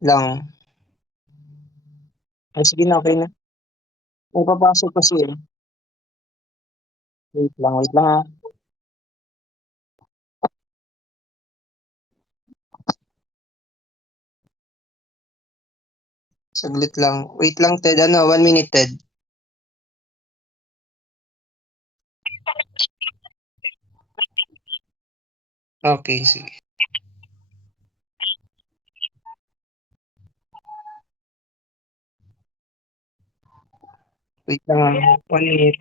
Lang. Ay, sige na, okey na. May papasok kasi, eh. Wait lang, ah. Saglit lang. Wait lang, Ted. Ano, 1 minute, Ted. Okay, sige. Wait lang, ah. 1 minute.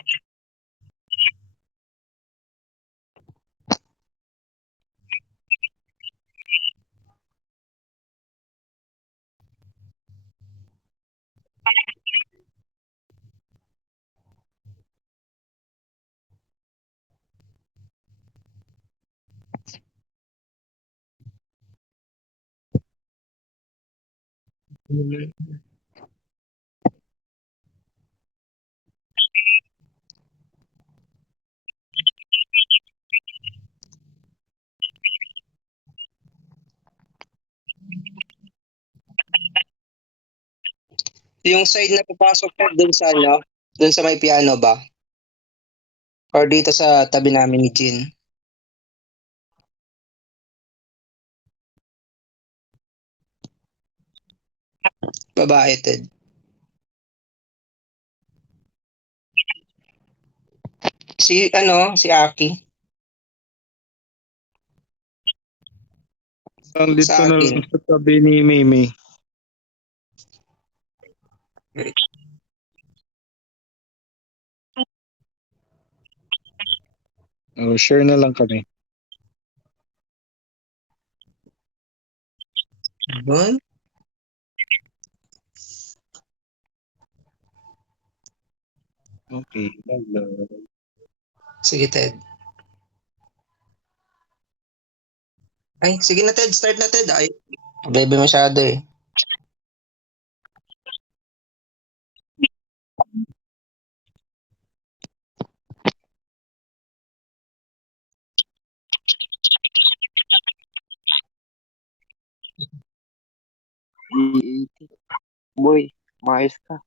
Yung side na papasok po dun sa ano, dun sa may piano ba? Or dito sa tabi namin ni Jean? Babae, Ted. Si ano, si Aki. Ang Sa dito na akin. lang sa tabi ni Maymay. Oh, share na lang kami. Yun. Okay. Sige, Ted. Ay, sige na, Ted. Start na, Ted. Ay, bebe masyado, eh. E80. Boy, maayos ka.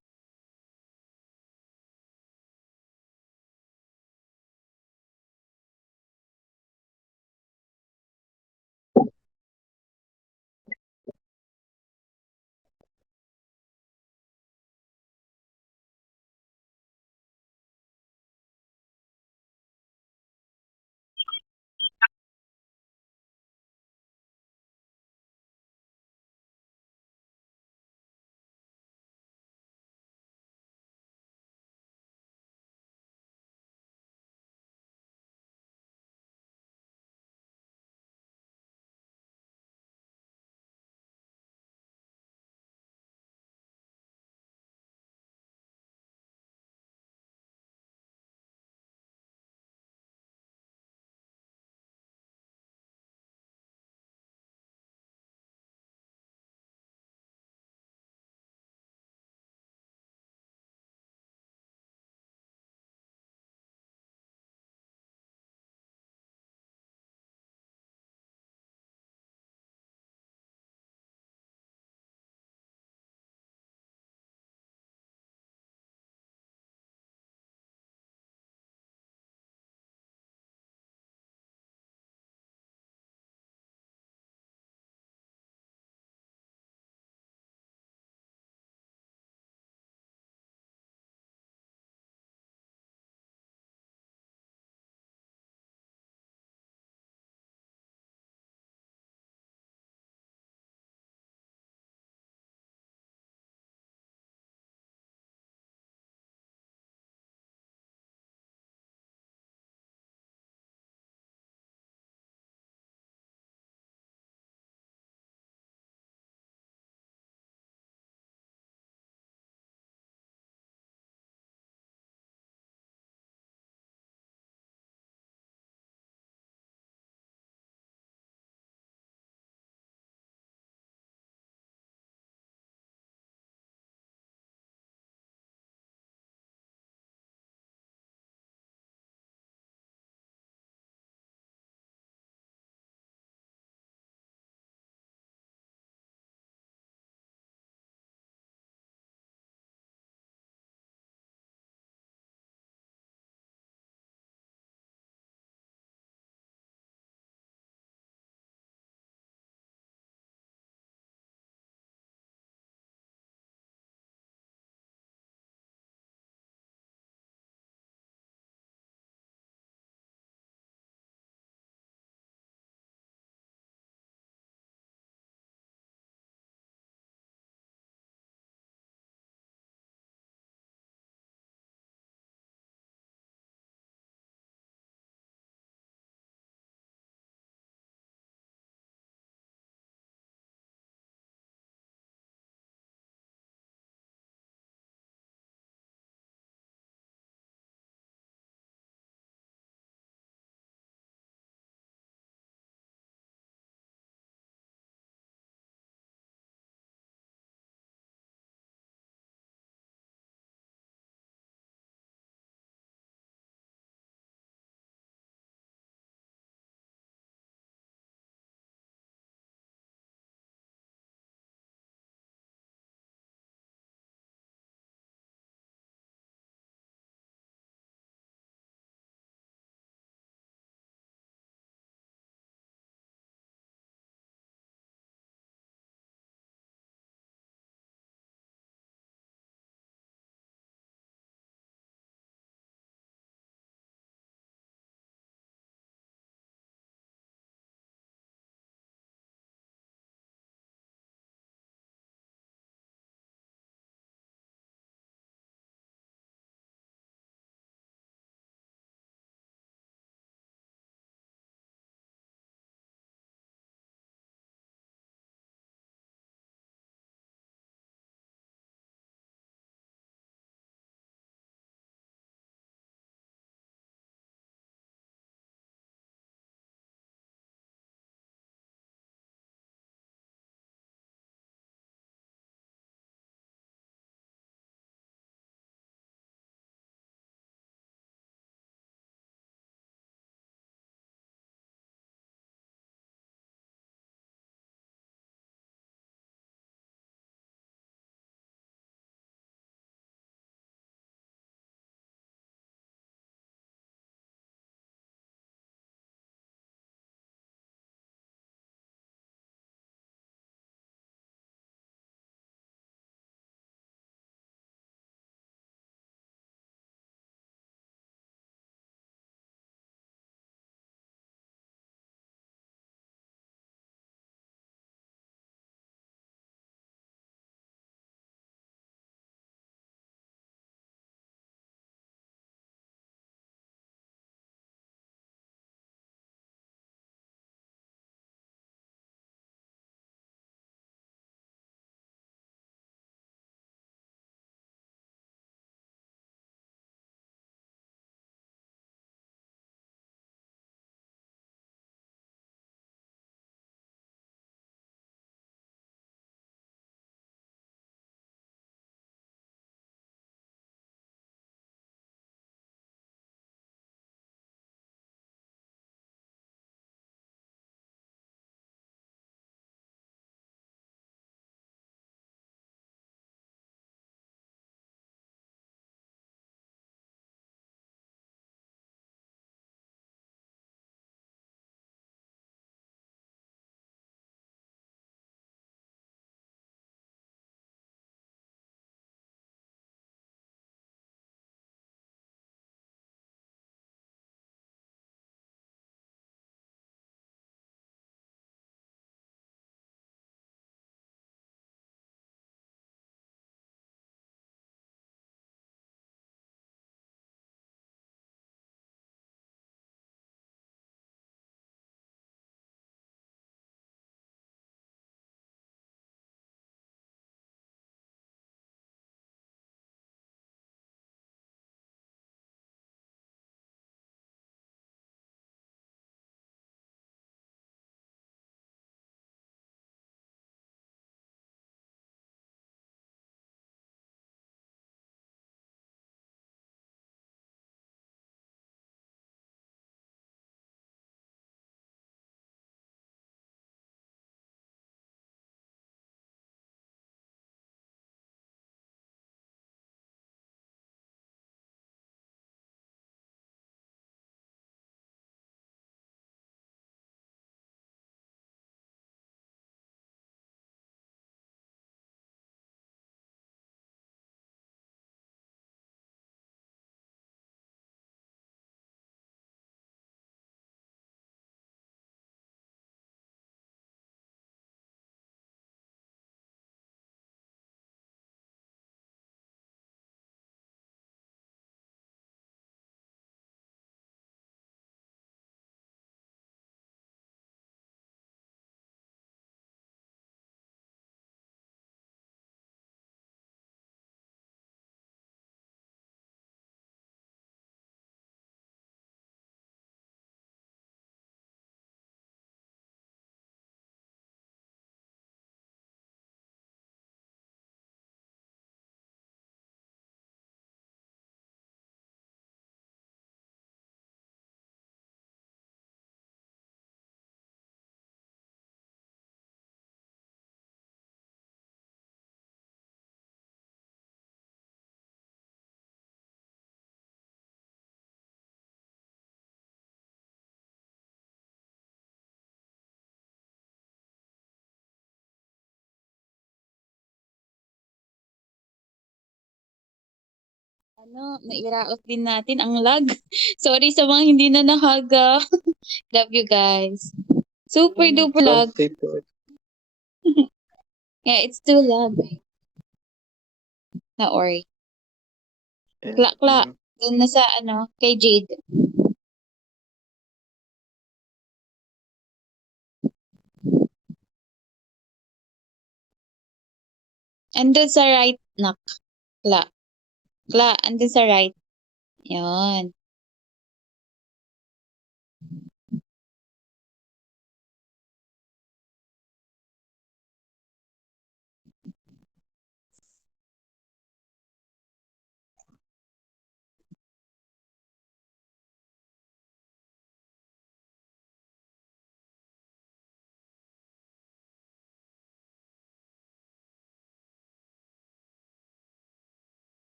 nairaot din natin ang lag. Sorry sa mga hindi na nahaga. Love you guys. Super duper lag. Yeah, it's too lag. Na worry. Kla. Doon na sa kay Jade. Andun sa right, nak. Kla. Kla, andun sa right. Yun.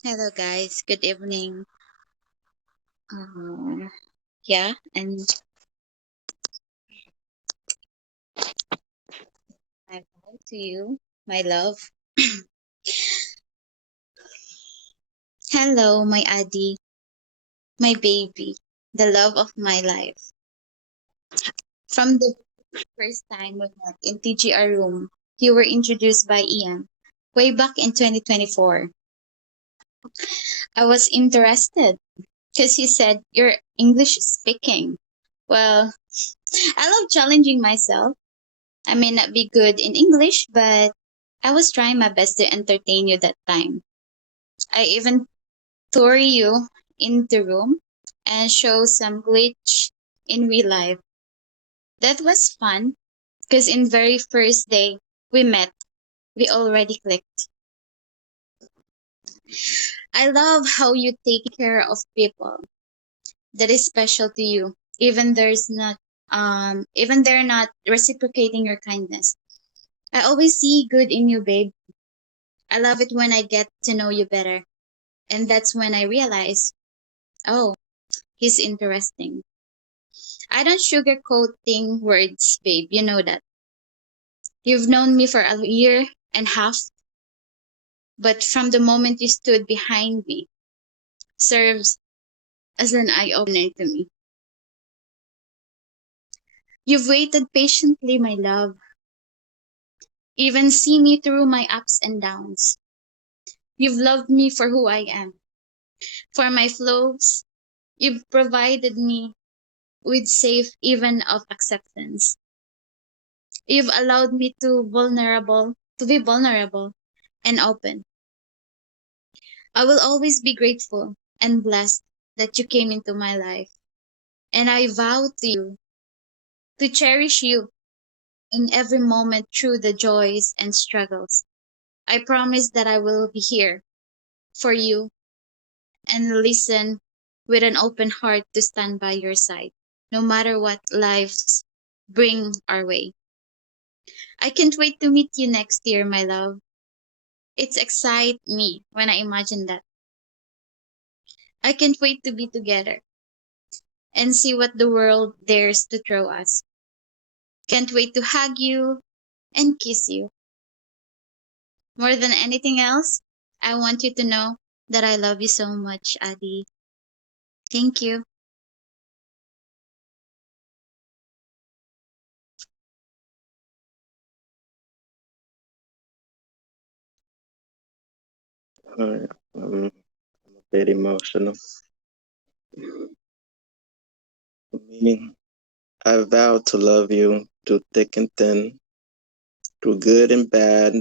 Hello guys, good evening. Yeah, and I'm hi to you, my love. Hello, my Addy, my baby, the love of my life. From the first time we met in TGR room, you were introduced by Ian way back in 2024. I was interested because he said you're English speaking. Well, I love challenging myself. I may not be good in English, but I was trying my best to entertain you that time. I even tour you in the room and show some glitch in real life. That was fun because in very first day we met, we already clicked. I love how you take care of people that is special to you, even they're not reciprocating your kindness. I always see good in you, babe. I love it when I get to know you better. And that's when I realize, oh, he's interesting. I don't sugarcoating words, babe. You know that. You've known me for a year and a half, but from the moment you stood behind me, serves as an eye opener to me. You've waited patiently, my love. Even see me through my ups and downs. You've loved me for who I am. For my flaws, you've provided me with safe even of acceptance. You've allowed me to be vulnerable and open. I will always be grateful and blessed that you came into my life. And I vow to cherish you in every moment through the joys and struggles. I promise that I will be here for you and listen with an open heart to stand by your side, no matter what lives bring our way. I can't wait to meet you next year, my love. It's excite me when I imagine that. I can't wait to be together and see what the world dares to throw us. Can't wait to hug you and kiss you. More than anything else, I want you to know that I love you so much, Adi. Thank you. Alright, I'm a bit emotional. For me, I vow to love you through thick and thin, through good and bad.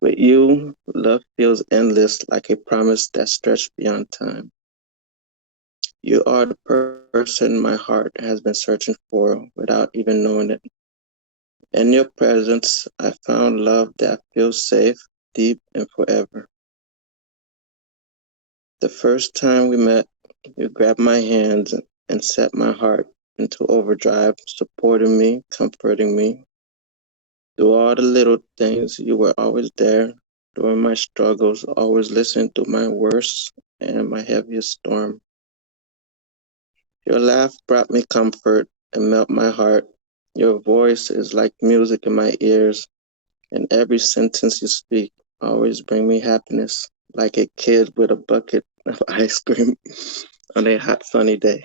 With you, love feels endless, like a promise that stretched beyond time. You are the person my heart has been searching for without even knowing it. In your presence, I found love that feels safe, deep, and forever. The first time we met, you grabbed my hands and set my heart into overdrive, supporting me, comforting me. Through all the little things, you were always there. During my struggles, always listening to my worst and my heaviest storm. Your laugh brought me comfort and melt my heart. Your voice is like music in my ears, and every sentence you speak always bring me happiness, like a kid with a bucket of ice cream on a hot sunny day.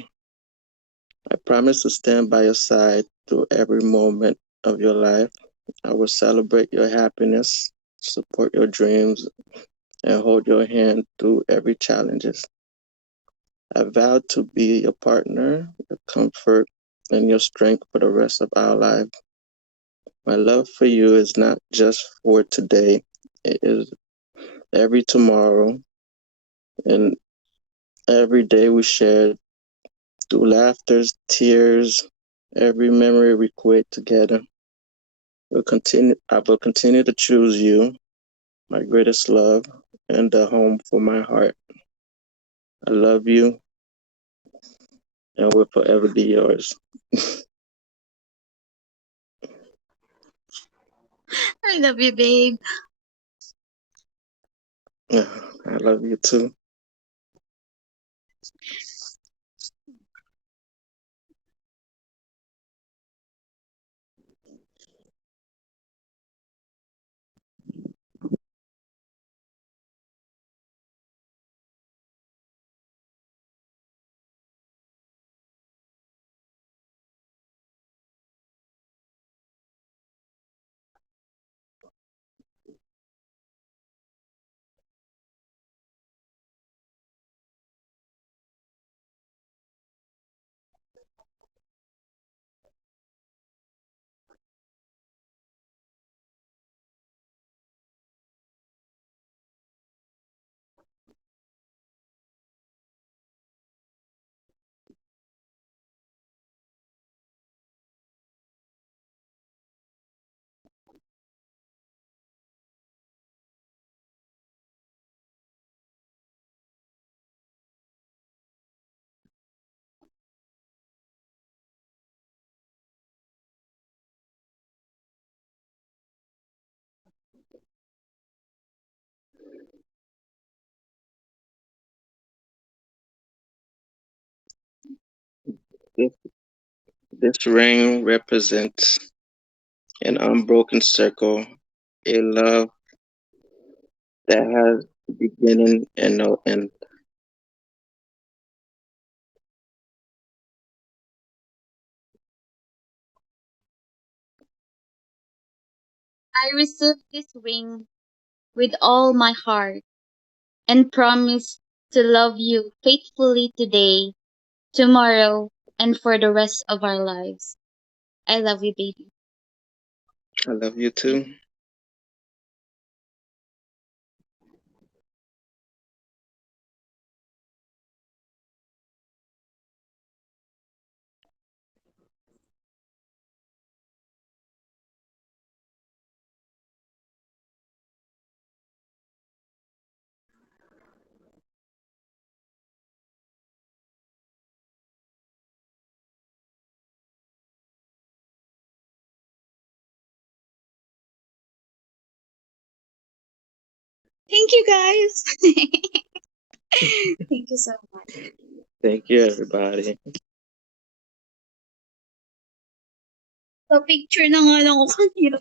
I promise to stand by your side through every moment of your life. I will celebrate your happiness, support your dreams, and hold your hand through every challenges. I vow to be your partner, your comfort, and your strength for the rest of our life. My love for you is not just for today, it is every tomorrow and every day we share through laughter, tears, every memory we create together. I will continue to choose you, my greatest love, and the home for my heart. I love you and will forever be yours. I love you, babe. I love you too. This, this ring represents an unbroken circle, a love that has beginning and no end. I receive this ring with all my heart and promise to love you faithfully today, tomorrow, and for the rest of our lives. I love you, baby. I love you too. Thank you, guys. Thank you so much. Thank you, everybody. So, picture na nga lang ako kanina.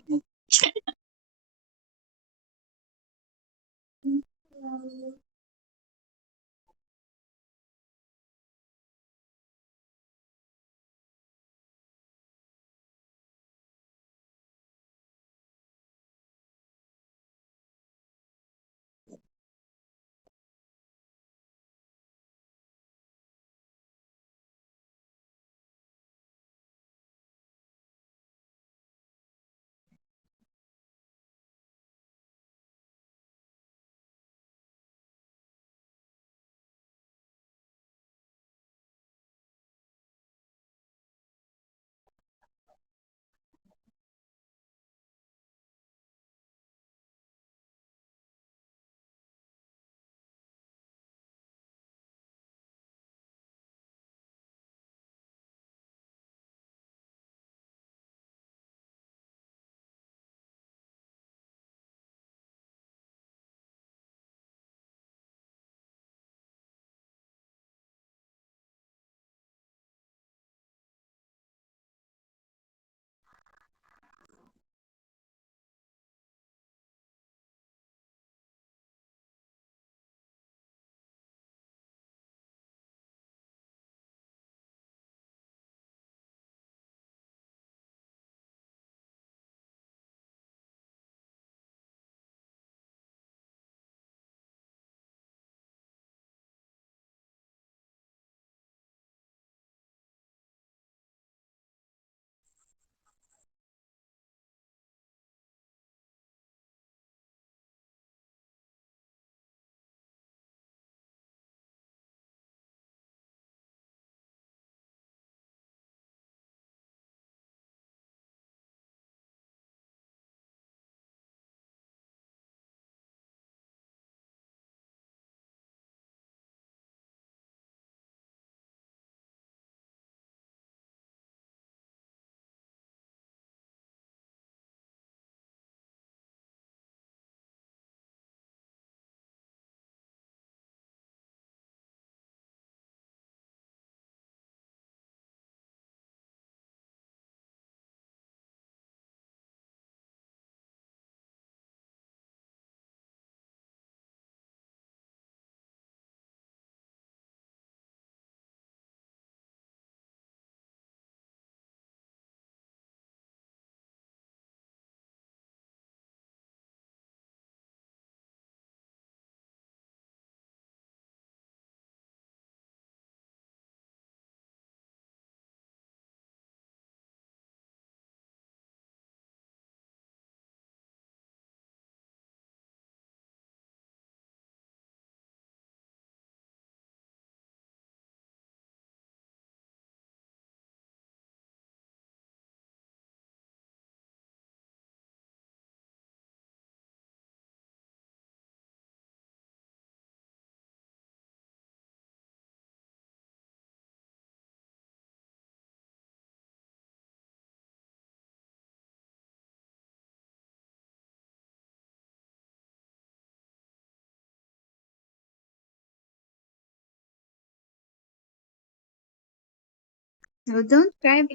No, don't cry.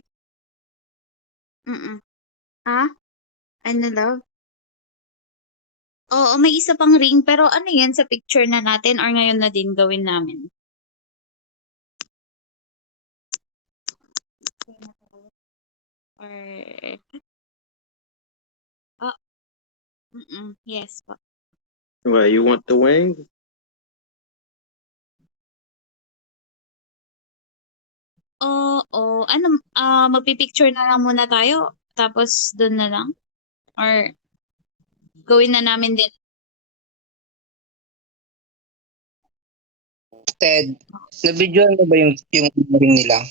Mm-mm. Ah? Ano, love? Oo, may isa pang ring, pero ano yan sa picture na natin or ngayon na din gawin namin? Or, oh, yes po. Well, you want the wing? Oo, ano, magpipicture na lang muna tayo, tapos dun na lang? Or gawin na namin din? Ted, na-videoan mo ba yung ring nila?